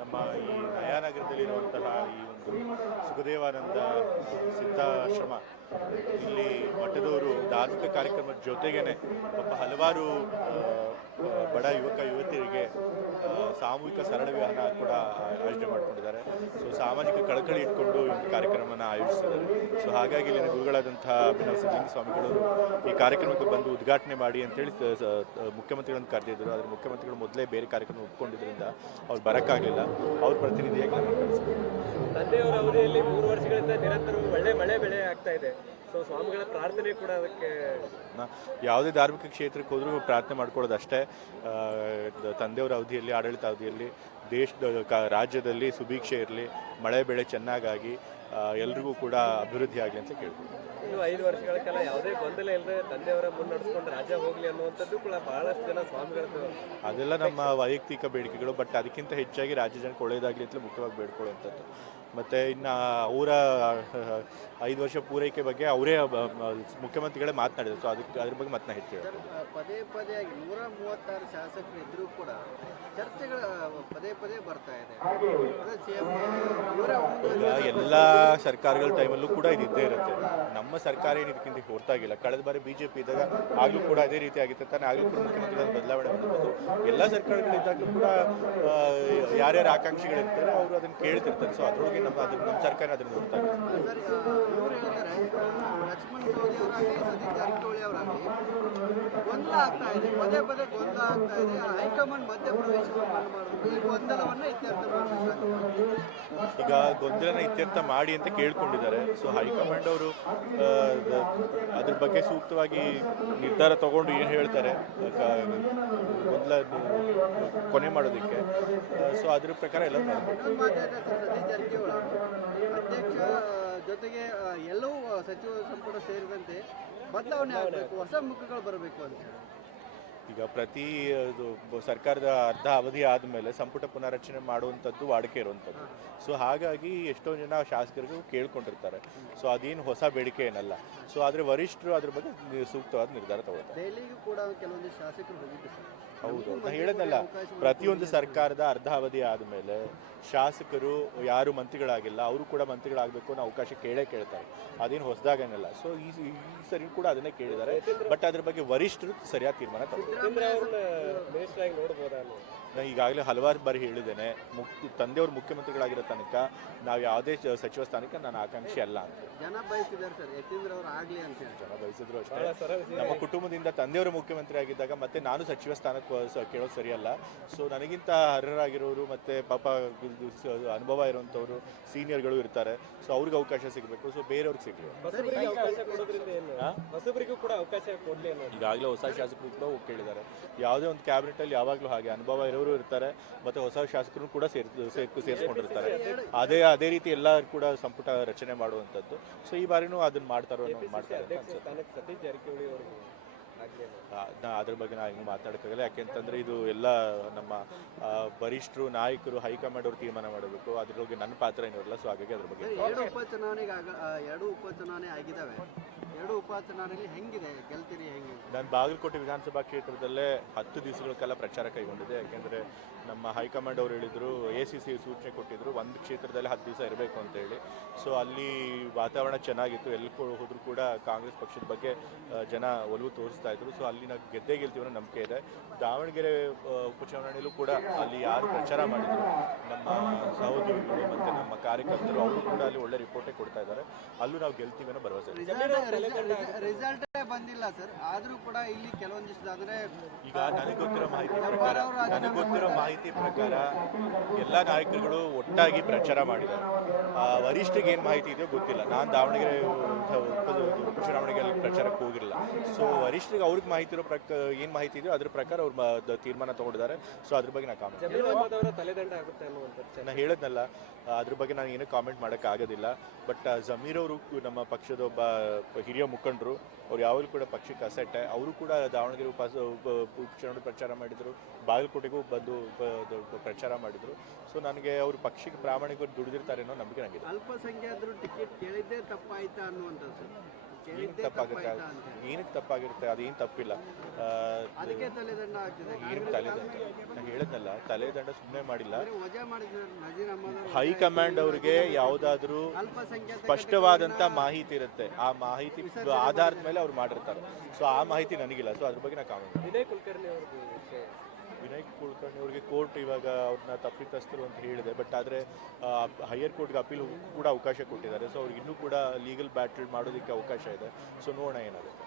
ನಮ್ಮ ಈ ನಯಾನಗರದಲ್ಲಿರುವಂತಹ ಈ ಒಂದು ಸುಖದೇವಾನಂದ ಸಿದ್ಧಾಶ್ರಮ, ಇಲ್ಲಿ ಮಠದವರು ಧಾರ್ಮಿಕ ಕಾರ್ಯಕ್ರಮದ ಜೊತೆಗೇನೆ ಪಾಪ ಹಲವಾರು ಬಡ ಯುವಕ ಯುವತಿಯರಿಗೆ ಸಾಮೂಹಿಕ ಸರಳ ವಿವಾಹ ಕೂಡ ಆಯೋಜನೆ ಮಾಡ್ಕೊಂಡಿದ್ದಾರೆ. ಸೊ ಸಾಮಾಜಿಕ ಕಳಕಳಿ ಇಟ್ಕೊಂಡು ಈ ಒಂದು ಕಾರ್ಯಕ್ರಮನ ಆಯೋಜಿಸಿದ್ದಾರೆ. ಸೊ ಹಾಗಾಗಿ ಇಲ್ಲಿನ ಗುರುಗಳಾದಂತಹ ಅಭಿನವ್ ಸಿದ್ಧಲಿಂಗ ಸ್ವಾಮಿಗಳವರು ಈ ಕಾರ್ಯಕ್ರಮಕ್ಕೆ ಬಂದು ಉದ್ಘಾಟನೆ ಮಾಡಿ ಅಂತೇಳಿ ಮುಖ್ಯಮಂತ್ರಿಗಳನ್ನು ಕರೆದಿದ್ದರು. ಆದರೆ ಮುಖ್ಯಮಂತ್ರಿಗಳು ಮೊದಲೇ ಬೇರೆ ಕಾರ್ಯಕ್ರಮ ಒಪ್ಕೊಂಡಿದ್ದರಿಂದ ಅವ್ರು ಬರೋಕ್ಕಾಗಲಿಲ್ಲ. ಅವ್ರ ಪ್ರತಿನಿಧಿಯಾಗಿ ನಾನು ತಂದೆಯವರ ಅವಧಿಯಲ್ಲಿ 3 ವರ್ಷಗಳಿಂದ ನಿರಂತರ ಒಳ್ಳೆ ಮಳೆ ಬೆಳೆ ಆಗ್ತಾ ಇದೆ. ಸೊ ಸ್ವಾಮಿಗಳ ಪ್ರಾರ್ಥನೆ ಕೂಡ ಅದಕ್ಕೆ ಯಾವುದೇ ಧಾರ್ಮಿಕ ಕ್ಷೇತ್ರಕ್ಕೆ ಹೋದರೂ ಪ್ರಾರ್ಥನೆ ಮಾಡ್ಕೊಳ್ಳೋದು ಅಷ್ಟೇ. ತಂದೆಯವರ ಅವಧಿಯಲ್ಲಿ, ಆಡಳಿತ ಅವಧಿಯಲ್ಲಿ ರಾಜ್ಯದಲ್ಲಿ ಸುಭೀಕ್ಷೆ ಇರಲಿ, ಮಳೆ ಬೆಳೆ ಚೆನ್ನಾಗಾಗಿ ಎಲ್ರಿಗೂ ಕೂಡ ಅಭಿವೃದ್ಧಿ ಆಗಲಿ ಅಂತ ಕೇಳ್ತೀವಿ. ಇನ್ನು 5 ವರ್ಷಗಳ ಕಾಲ ಯಾವುದೇ ಗೊಂದಲ ಇಲ್ಲದೆ ತಂದೆಯವರ ಮುನ್ನಡೆಸ್ಕೊಂಡು ರಾಜ್ಯ ಹೋಗಲಿ ಅನ್ನುವಂಥದ್ದು ಕೂಡ ಬಹಳಷ್ಟು ಜನ ಸ್ವಾಮಿಗಳದ್ದು. ಅದೆಲ್ಲ ನಮ್ಮ ವೈಯಕ್ತಿಕ ಬೇಡಿಕೆಗಳು. ಬಟ್ ಅದಕ್ಕಿಂತ ಹೆಚ್ಚಾಗಿ ರಾಜ್ಯ ಜನಕ್ಕೆ ಒಳ್ಳೆಯದಾಗಲಿ ಅಂತಲೇ ಮುಖ್ಯವಾಗಿ ಬೇಡ್ಕೊಳ್ಳುವಂಥದ್ದು. ಮತ್ತು ಇನ್ನು ಅವರ 5 ವರ್ಷ ಪೂರೈಕೆ ಬಗ್ಗೆ ಅವರೇ ಮುಖ್ಯಮಂತ್ರಿಗಳೇ ಮಾತನಾಡಿದ್ರು. ಸೊ ಅದ್ರ ಬಗ್ಗೆ ಮತ್ತೆ ಹೆಚ್ಚು ಪದೇ ಪದೇ 136 ಶಾಸಕರು ಇದ್ರೂ ಕೂಡ ಚರ್ಚೆಗಳು ಪದೇ ಬರ್ತಾ ಇದೆ. ಈಗ ಎಲ್ಲ ಸರ್ಕಾರಗಳ ಟೈಮಲ್ಲೂ ಕೂಡ ಇದು ಇದ್ದೇ ಇರುತ್ತೆ. ನಮ್ಮ ಸರ್ಕಾರ ಏನು ಇದಕ್ಕಿಂತ ಹೊರತಾಗಿಲ್ಲ. ಕಳೆದ ಬಾರಿ BJP ಇದ್ದಾಗ ಆಗಲೂ ಕೂಡ ಅದೇ ರೀತಿ ಆಗಿತ್ತು ತಾನೆ. ಆಗಲೂ ಕೂಡ ಮುಖ್ಯಮಂತ್ರಿಗಳ ಬದಲಾವಣೆ ಬಂದಿರ್ಬೋದು. ಎಲ್ಲ ಸರ್ಕಾರಗಳಿದ್ದಾಗಲೂ ಕೂಡ ಯಾರ್ಯಾರು ಆಕಾಂಕ್ಷಿಗಳಿರ್ತಾರೆ ಅವರು ಅದನ್ನು ಕೇಳ್ತಿರ್ತಾರೆ. ಸೊ ಅದರೊಳಗೆ ನಮ್ಮ ಸರ್ಕಾರ ಅದನ್ನು ಹೊರತಾಗಿಲ್ಲ. ಲಕ್ಷ್ಮಣ್ ಸವದಿ ಅವರಾಗಲಿ, ಸತೀಶ್ ಜಾರಕಿಹೊಳಿ ಅವರಾಗಲಿ ಗೊಂದಲ ಆಗ್ತಾ ಇದೆ, ಪದೇ ಗೊಂದಲ ಆಗ್ತಾ ಇದೆ. ಹೈಕಮಾಂಡ್ ಮಧ್ಯಪ್ರವೇಶವನ್ನು ಮಾಡಬೇಕು, ಈ ಗೊಂದಲವನ್ನು ಇತ್ಯರ್ಥ ಮಾಡಬೇಕು. ಈಗ ಗೊಂದಲನ ಇತ್ಯರ್ಥ ಮಾಡಿ ಅಂತ ಕೇಳ್ಕೊಂಡಿದ್ದಾರೆ. ಸೊ ಹೈಕಮಾಂಡ್ ಅವರು ಅದ್ರ ಬಗ್ಗೆ ಸೂಕ್ತವಾಗಿ ನಿರ್ಧಾರ ತಗೊಂಡು ಏನು ಹೇಳ್ತಾರೆ ಗೊಂದಲ ಕೊನೆ ಮಾಡೋದಕ್ಕೆ. ಸೊ ಅದ್ರ ಪ್ರಕಾರ ಎಲ್ಲ ಸತೀಶ್ ಜಾರಕಿಹೊಳಿ ಅಧ್ಯಕ್ಷ ಜೊತೆಗೆ ಎಲ್ಲವೂ ಸಚಿವ ಸಂಪುಟ ಸೇರಿದಂತೆ ಬದಲಾವಣೆ ಆಗಬೇಕು, ಹೊಸ ಮುಖಗಳು ಬರಬೇಕು ಅಂತ. ಈಗ ಪ್ರತಿ ಸರ್ಕಾರದ ಅರ್ಧ ಅವಧಿ ಆದಮೇಲೆ ಸಂಪುಟ ಪುನರಚನೆ ಮಾಡುವಂಥದ್ದು ವಾಡಿಕೆ ಇರುವಂಥದ್ದು. ಸೊ ಹಾಗಾಗಿ ಎಷ್ಟೊಂದು ಜನ ಶಾಸಕರಿಗೂ ಕೇಳ್ಕೊಂಡಿರ್ತಾರೆ. ಸೊ ಅದೇನು ಹೊಸ ಬೇಡಿಕೆ ಏನಲ್ಲ. ಸೊ ಆದರೆ ವರಿಷ್ಠರು ಅದ್ರ ಬಗ್ಗೆ ಸೂಕ್ತವಾದ ನಿರ್ಧಾರ ತಗೊಳ್ತಾರೆ. ದೆಹಲಿಗೂ ಕೂಡ ಕೆಲವೊಂದು ಶಾಸಕರು ಹೋಗಿದ್ದು. ಹೌದು, ನಾನು ಹೇಳೋದಲ್ಲ, ಪ್ರತಿಯೊಂದು ಸರ್ಕಾರದ ಅರ್ಧ ಅವಧಿ ಆದಮೇಲೆ ಶಾಸಕರು ಯಾರು ಮಂತ್ರಿಗಳಾಗಿಲ್ಲ ಅವರು ಕೂಡ ಮಂತ್ರಿಗಳಾಗಬೇಕು ಅನ್ನೋ ಅವಕಾಶ ಕೇಳ್ತಾರೆ. ಅದೇನು ಹೊಸದಾಗೇನಲ್ಲ. ಸೊ ಈ ಸರಿ ಕೂಡ ಅದನ್ನೇ ಕೇಳಿದ್ದಾರೆ. ಬಟ್ ಅದ್ರ ಬಗ್ಗೆ ವರಿಷ್ಠರು ಸರಿಯಾದ ತೀರ್ಮಾನ ತಗೊಳ್ತಾರೆ. ನಾನು ಈಗಾಗಲೇ ಹಲವಾರು ಬಾರಿ ಹೇಳಿದ್ದೇನೆ, ತಂದೆಯವರು ಮುಖ್ಯಮಂತ್ರಿಗಳಾಗಿರೋ ತನಕ ನಾವು ಯಾವುದೇ ಸಚಿವ ಸ್ಥಾನಕ್ಕೆ ನಾನು ಆಕಾಂಕ್ಷಿ ಅಲ್ಲ ಅಂತ. ಜನ ಬಯಸಿದ್ದಾರೆ ಸರ್, ಯತೀಂದ್ರ ಅವರು ಆಗಲಿ ಅಂತ ಹೇಳಿ. ಜನ ಬಯಸಿದ್ರು ಅಷ್ಟೇ. ನಮ್ಮ ಕುಟುಂಬದಿಂದ ತಂದೆಯವರು ಮುಖ್ಯಮಂತ್ರಿ ಆಗಿದ್ದಾಗ ಮತ್ತೆ ನಾನು ಸಚಿವ ಸ್ಥಾನಕ್ಕೆ ಕೇಳೋದು ಸರಿಯಲ್ಲ. ಸೊ ನನಗಿಂತ ಅರ್ಹರಾಗಿರೋರು ಮತ್ತು ಪಾಪ ಅನುಭವ ಇರುವಂಥವ್ರು ಸೀನಿಯರ್ಗಳು ಇರ್ತಾರೆ. ಸೊ ಅವ್ರಿಗೆ ಅವಕಾಶ ಸಿಗಬೇಕು. ಸೊ ಬೇರೆಯವ್ರಿಗೆ ಸಿಗಲಿ. ಈಗಾಗಲೇ ಹೊಸ ಶಾಸಕರು ಕೂಡ ಹೋಗಿ ಕೇಳಿದ್ದಾರೆ. ಯಾವುದೇ ಒಂದು ಕ್ಯಾಬಿನೆಟಲ್ಲಿ ಯಾವಾಗಲೂ ಹಾಗೆ ಅನುಭವ ಇರೋರು ಇರ್ತಾರೆ ಮತ್ತು ಹೊಸ ಶಾಸಕರು ಕೂಡ ಸೇರಿಸ್ಕೊಂಡಿರ್ತಾರೆ. ಅದೇ ರೀತಿ ಎಲ್ಲರೂ ಕೂಡ ಸಂಪುಟ ರಚನೆ ಮಾಡುವಂಥದ್ದು. ಸೊ ಈ ಬಾರಿನೂ ಅದನ್ನು ಮಾಡ್ತಾರೆ. ಅದ್ರ ಬಗ್ಗೆ ನಾವು ಹಿಂಗೆ ಮಾತಾಡೋಕ್ಕಾಗಲ್ಲ. ಯಾಕೆಂತಂದರೆ ಇದು ಎಲ್ಲ ನಮ್ಮ ವರಿಷ್ಠರು, ನಾಯಕರು, ಹೈಕಮಾಂಡ್ ಅವರು ತೀರ್ಮಾನ ಮಾಡಬೇಕು. ಅದ್ರೊಳಗೆ ನನ್ನ ಪಾತ್ರ ಏನಿರಲ್ಲ. ಸೊ ಹಾಗಾಗಿ ಅದ್ರ ಬಗ್ಗೆ ಎರಡು ಉಪಚುನಾವಣೆ ಆಗಿದ್ದಾವೆ. 2 ಉಪಚುನಾವಣೆಯಲ್ಲಿ ಹೆಂಗಿದೆ, ಗೆಲ್ತೀರಿ ಹೆಂಗೆ? ನಾನು ಬಾಗಲಕೋಟೆ ವಿಧಾನಸಭಾ ಕ್ಷೇತ್ರದಲ್ಲೇ 10 ದಿವಸಗಳ ಕಾಲ ಪ್ರಚಾರ ಕೈಗೊಂಡಿದ್ದೆ. ಯಾಕೆಂದರೆ ನಮ್ಮ ಹೈಕಮಾಂಡ್ ಅವರು ಹೇಳಿದರು, ACC ಸೂಚನೆ ಕೊಟ್ಟಿದ್ದರು, ಒಂದು ಕ್ಷೇತ್ರದಲ್ಲಿ 10 ದಿವಸ ಇರಬೇಕು ಅಂತೇಳಿ. ಸೊ ಅಲ್ಲಿ ವಾತಾವರಣ ಚೆನ್ನಾಗಿತ್ತು. ಎಲ್ಲಿ ಹೋದರೂ ಕೂಡ ಕಾಂಗ್ರೆಸ್ ಪಕ್ಷದ ಬಗ್ಗೆ ಜನ ಒಲವು ತೋರಿಸ್ತಾ ಇದ್ರು. ಸೊ ಅಲ್ಲಿ ನಾವು ಗೆಲ್ತೀವಿ ಅನ್ನೋ ನಂಬಿಕೆ ಇದೆ. ದಾವಣಗೆರೆ ಉಪಚುನಾವಣೆಯಲ್ಲೂ ಕೂಡ ಅಲ್ಲಿ ಯಾರು ಪ್ರಚಾರ ಮಾಡಿದ್ರು ನಮ್ಮ ಸಹೋದ್ಯೋಗಿಗಳು ಮತ್ತು ನಮ್ಮ ಕಾರ್ಯಕರ್ತರು, ಅವರು ಕೂಡ ಅಲ್ಲಿ ಒಳ್ಳೆ ರಿಪೋರ್ಟೇ ಕೊಡ್ತಾ ಇದ್ದಾರೆ. ಅಲ್ಲೂ ನಾವು ಗೆಲ್ತೀವಿ ಅನ್ನೋ ಭರವಸೆ. ರಿಸಲ್ಟ್ ಬಂದಿಲ್ಲ ಸರ್, ಆದರೂ ಕೂಡ ಇಲ್ಲಿ ಕೆಲವೊಂದಿಷ್ಟು ಅಂದರೆ ಈಗ ನನಗೆ ಗೊತ್ತಿರೋ ಮಾಹಿತಿ ಪ್ರಕಾರ ಎಲ್ಲ ನಾಯಕರುಗಳು ಒಟ್ಟಾಗಿ ಪ್ರಚಾರ ಮಾಡಿದ್ದಾರೆ. ವರಿಷ್ಠರಿಗೆ ಏನು ಮಾಹಿತಿ ಇದೆಯೋ ಗೊತ್ತಿಲ್ಲ. ನಾನು ದಾವಣಗೆರೆ ಉಪಚುನಾವಣೆಗೆ ಪ್ರಚಾರಕ್ಕೆ ಹೋಗಿರಲಿಲ್ಲ. ಸೊ ವರಿಷ್ಠರಿಗೆ ಅವ್ರಿಗೆ ಮಾಹಿತಿ ಇರೋ ಏನು ಮಾಹಿತಿ ಇದೆಯೋ ಅದ್ರ ಪ್ರಕಾರ ಅವ್ರು ತೀರ್ಮಾನ ತಗೊಂಡಿದ್ದಾರೆ. ಸೊ ಅದ್ರ ಬಗ್ಗೆ ನಾನು ಹೇಳೋದ್ನಲ್ಲ, ಅದ್ರ ಬಗ್ಗೆ ನಾನು ಏನೂ ಕಾಮೆಂಟ್ ಮಾಡೋಕ್ಕಾಗೋದಿಲ್ಲ. ಬಟ್ ಜಮೀರ್ ಅವರು ನಮ್ಮ ಪಕ್ಷದ ಒಬ್ಬ ಹಿರಿಯ ಮುಖಂಡರು, ಅವ್ರು ಯಾವಾಗಲೂ ಕೂಡ ಪಕ್ಷಕ್ಕೆ ಅಸೆಟ್ಟೆ. ಅವರು ಕೂಡ ದಾವಣಗೆರೆ ಉಪಚುನಾವಣೆ ಪ್ರಚಾರ ಮಾಡಿದರು, ಬಾಗಲಕೋಟೆಗೂ ಬಂದು ಪ್ರಚಾರ ಮಾಡಿದರು. ಸೊ ನನಗೆ ಅವರು ಪಕ್ಷಕ್ಕೆ ಪ್ರಾಮಾಣಿಕವಾಗಿ ದುಡಿದಿರ್ತಾರೆ ಅನ್ನೋ ನಂಬಿಕೆ ನನಗಿದೆ. ಅಲ್ಪಸಂಖ್ಯಾತರು ಟಿಕೆಟ್ ಕೇಳಿದ್ದೇ ತಪ್ಪಾಯ್ತಾ ಅನ್ನುವಂಥದ್ದು ಏನಕ್ಕೆ ತಪ್ಪಾಗುತ್ತೆ ಏನಕ್ಕೆ ತಪ್ಪಾಗಿರುತ್ತೆ ಅದೇನು ತಪ್ಪಿಲ್ಲ ಅದಕ್ಕೆ ತಲೆದಂಡ ಆಗ್ತದೆ. ಏನಕ್ಕೆ ತಲೆದಂಡ ನಾನು ಹೇಳಿದ್ನಲ್ಲ ತಲೆದಂಡ ಸುಮ್ಮನೆ ಮಾಡಿಲ್ಲ. ವಜಾ ಮಾಡಿದ್ರು ನಜೀರ್ ಅಹಮದ್ ಅವರು. ಹೈಕಮಾಂಡ್ ಅವ್ರಿಗೆ ಯಾವುದಾದ್ರೂ ಅಲ್ಪಸಂಖ್ಯಾತ ಸ್ಪಷ್ಟವಾದಂಥ ಮಾಹಿತಿ ಇರುತ್ತೆ, ಆ ಮಾಹಿತಿ ಆಧಾರದ ಮೇಲೆ ಅವ್ರು ಮಾಡಿರ್ತಾರೆ. ಸೊ ಆ ಮಾಹಿತಿ ನನಗಿಲ್ಲ, ಸೊ ಅದ್ರ ಬಗ್ಗೆ ನಾ ಕಾಮೆಂಟ್. ವಿನಯ್ ಕುಲಕರ್ಣಿ ಅವ್ರದ್ದು ವಿಷಯ, ವಿನಯ್ ಕುಲಕರ್ಣಿ ಅವರಿಗೆ ಕೋರ್ಟ್ ಇವಾಗ ಅವ್ರನ್ನ ತಪ್ಪಿತಸ್ಥರು ಅಂತ ಹೇಳಿದೆ. ಬಟ್ ಆದರೆ ಹೈಯರ್ ಕೋರ್ಟ್ಗೆ ಅಪೀಲ್ ಕೂಡ ಅವಕಾಶ ಕೊಟ್ಟಿದ್ದಾರೆ. ಸೊ ಅವ್ರಿಗೆ ಇನ್ನೂ ಕೂಡ ಲೀಗಲ್ ಬ್ಯಾಟಲ್ ಮಾಡೋದಕ್ಕೆ ಅವಕಾಶ ಇದೆ. ಸೊ ನೋಡೋಣ ಏನಾಗುತ್ತೆ.